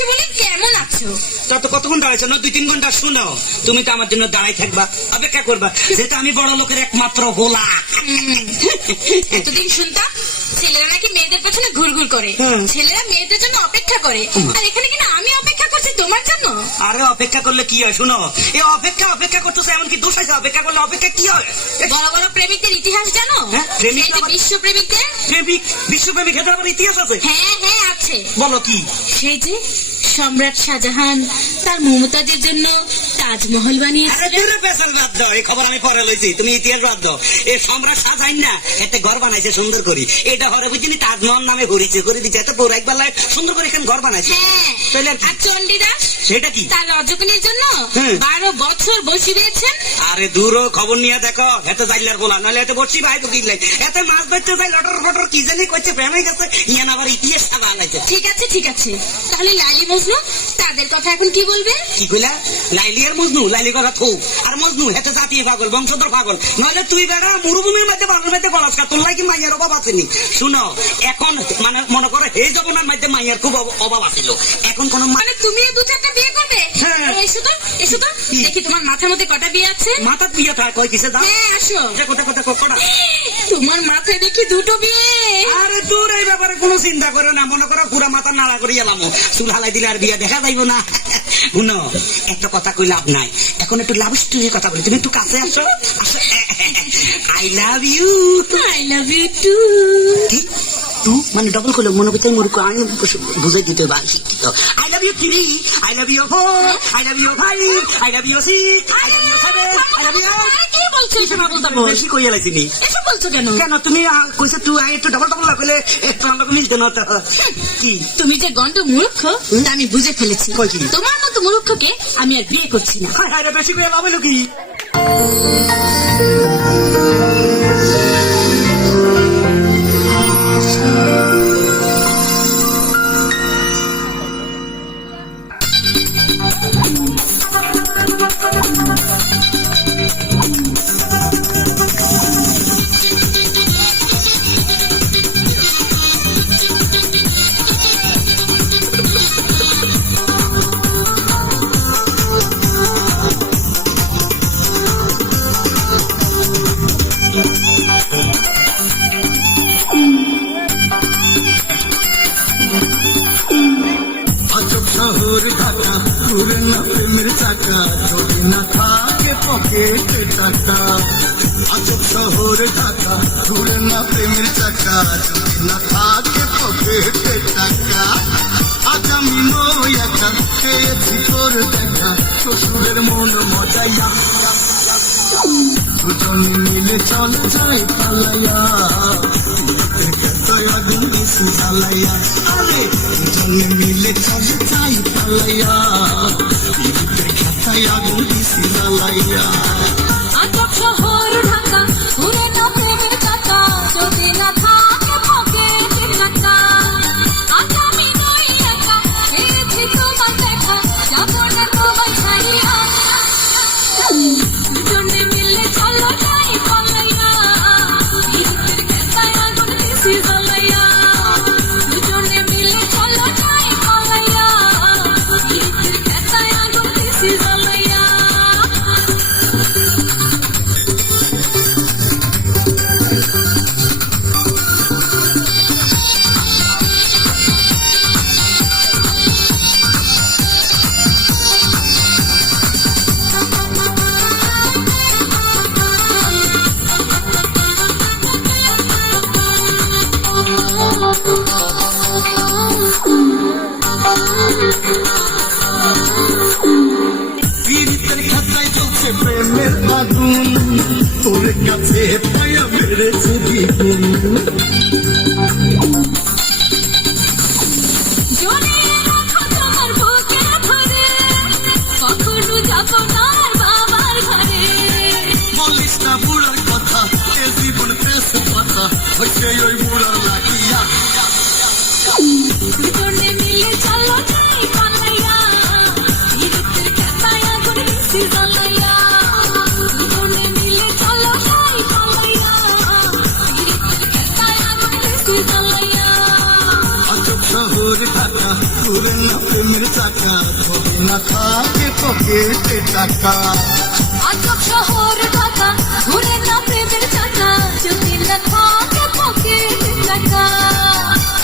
ভালোবাসি বলে কেমন আছো? তা তো কতক্ষণ দাঁড়াইছো না? 2-3 ঘন্টা। শুনো, তুমি তো আমার জন্য দাঁড়াই থাকবা, অপেক্ষা করবা, যেটা আমি বড় লোকের একমাত্র গোলা। এতদিন শুনতাম ছেলেরা নাকি মেয়েদের পেছনে ঘুরঘুর করে, ছেলেরা মেয়েদের জন্য অপেক্ষা করে, আর এখানে কিনা আমি অপেক্ষা করছি তোমার জন্য। আরে অপেক্ষা করলে কি হয়? শুনো, এই অপেক্ষা করতেছে, এমন কি দোষ আছে? অপেক্ষা করলে অপেক্ষা কি হয়? বড় বড় প্রেমিকদের ইতিহাস জানো? বিশ্ব প্রেমিকদের। বিশ্বপ্রেমিক এদের আবার ইতিহাস আছে? হ্যাঁ হ্যাঁ আছে। বলো কি? সেই যে সম্রাট শাহজাহান তার মমতাজের জন্য তাজমহল বানিয়েছে। বাদ দাও, এই খবর আমি পরে লইছি, তুমি ইতিহাস বাদ দাও। এই সম্রাট শাহজাহান না এতে ঘর বানাইছে সুন্দর করে, এটা হরে বুঝিনি তাজমহল নামে ঘুরিছে করে দিচ্ছে, এত পৌরাক বেলায় সুন্দর করে এখানে ঘর বানাইছে। হ্যাঁ, আর চণ্ডীদাস সেটা কি? তার রজকিনীর জন্য 12 বছর বসি দিয়েছেন। আরে দূর খবর নিয়ে দেখো, এত যাইলার বলা, নাহলে এত বসি ভাই বুঝলাই, এত মাছ ধরতে যাই লটর ফটর কি জানি করছে, প্রেমে গেছে, ইয়ান আবার ইতিহাস বানাইছে। ঠিক আছে ঠিক আছে, তাহলে লাইলি মজনু তাদের কথা এখন কি বলবে? কি কইলা? লাইলি আর মজনু? লাইলি কথা থৌ, আর মজনু এটা জাতীয় পাগল, বংশধর পাগল, নাহলে তুই বেড়া মরুভূমির মধ্যে বালুর মধ্যে গলাস কা, তোর লাগি মাইয়ার অভাব আসেনি। শুনো, এখন মানে মনে করো এই জমানার মধ্যে মাইয়ার খুব অভাব আছিল, এখন কোন মানে তুমি 2-4টা বিয়ে করবে? এসো তো এসো তো, দেখি তোমার মাথার মধ্যে কটা বিয়ে আছে। মাথার বিয়ে থাকে কই কিসে দাও? হ্যাঁ আসো। কোথা কোথা কোটা? তোমার মাথায় দেখি 2টো বিয়ে। আরে দূর, এই ব্যাপারে কোনো চিন্তা করো না, মনে করো পুরা মাথা নাড়া করে এলাম, চুল হালাই দিলে আর বিয়ে দেখা যাইব না। শুনো, একটা কথা কই লাভ নাই, এখন একটু লাভ স্টোরির কথা বলি, তুমি একটু কাছে আসো। I love you. I love you too. Too মানে ডবল করলে মনে করতে মূর্খ, আমি বুঝাই দিতে হবে শিক্ষিত। I love you 3, I love you 4, I love you 5, I love you 6, I love you 7, I love you. কি বলছো? শোনা বলতা বেশি কই এলাইছি নি? এসব বলছো কেন? কেন তুমি কইছো তুই আই একটু ডবল ডবল লাগলে একটু আমরা মিলতে না তো কি? তুমি যে গন্ড মূর্খ তা আমি বুঝে ফেলেছি। কই কি? তোমার মতো মূর্খকে আমি আর বিয়ে করছি না। হায় হায়, বেশি কই লাভ হলো কি? শহর ঢাকা ঘুরে না প্রেমের চাকা, যদি না থাকে পকেটে টাকা। আজব শহর ঢাকা ঘুরে না প্রেমের চাকা, যদি না থাকে পকেটে টাকা। আজ আমি নই একা, পেয়েছি তোর দেখা, শ্বশুরের মন মজাইয়া, দুজনে মিলে চল যাই পালাইয়া, আগুন দিছি জ্বালাইয়া। আরে দুজনে মিলে চল যাই পালাইয়া, খাতায় আগুন দিছি জ্বালাইয়া। আজব শহর ঢাকা ঘুরে না প্রেমের চাকা, যদি না থাকে পকেটে টাকা। আজ আমি নই একা, পেয়েছি তোমার দেখা, যাব না তোমার ছাড়িয়া। দুজনে মিলে চলো যাই পালাইয়া, খাতায় আগুন দিছি জ্বালাইয়া। দুজনে মিলে চলো যাই পালাইয়া, খাতায় আগুন দিছি জ্বালাইয়া। পীড়িতের খাতায় চলছে প্রেমের আগুন, তোর কাছে পায়া বেড়েছে দ্বিগুণ। জড়িয়ে রাখো তোমার বুকে ধরে, কখনো যাব না আর বাবার ঘরে। বলিস না বুড়ার কথা, এ জীবন পেশ পাতা, হইছে ওই বুড়ার লাগিয়া। দুজনে মিলে চলো যাই পালাইয়া, পীড়িতের খাতায় আগুন দিছি জ্বালাইয়া। দুজনে মিলে চলো যাই পালাইয়া, পীড়িতের খাতায় আগুন দিছি জ্বালাইয়া। আজব শহর ঢাকা ঘুরে না প্রেমের চাকা যদি না থাকে পকেটে টাকা আজব শহর ঢাকা ঘুরে না প্রেমের চাকা যদি না থাকে পকেটে টাকা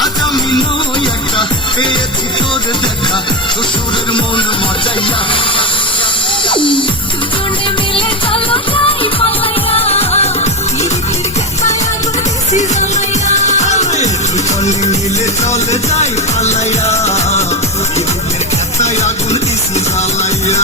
আজ আমি নই একা পেয়েছি তোর দেখা শ্বশুরের মন মজাইয়া দুজনে মিলে চলো যাই পালাইয়া ধীরে খেতায় আগুন দিছি জ্বালাইয়া দুজনে মিলে চলে যাই পালাইয়া খাতায় আগুন দিছি জ্বালাইয়া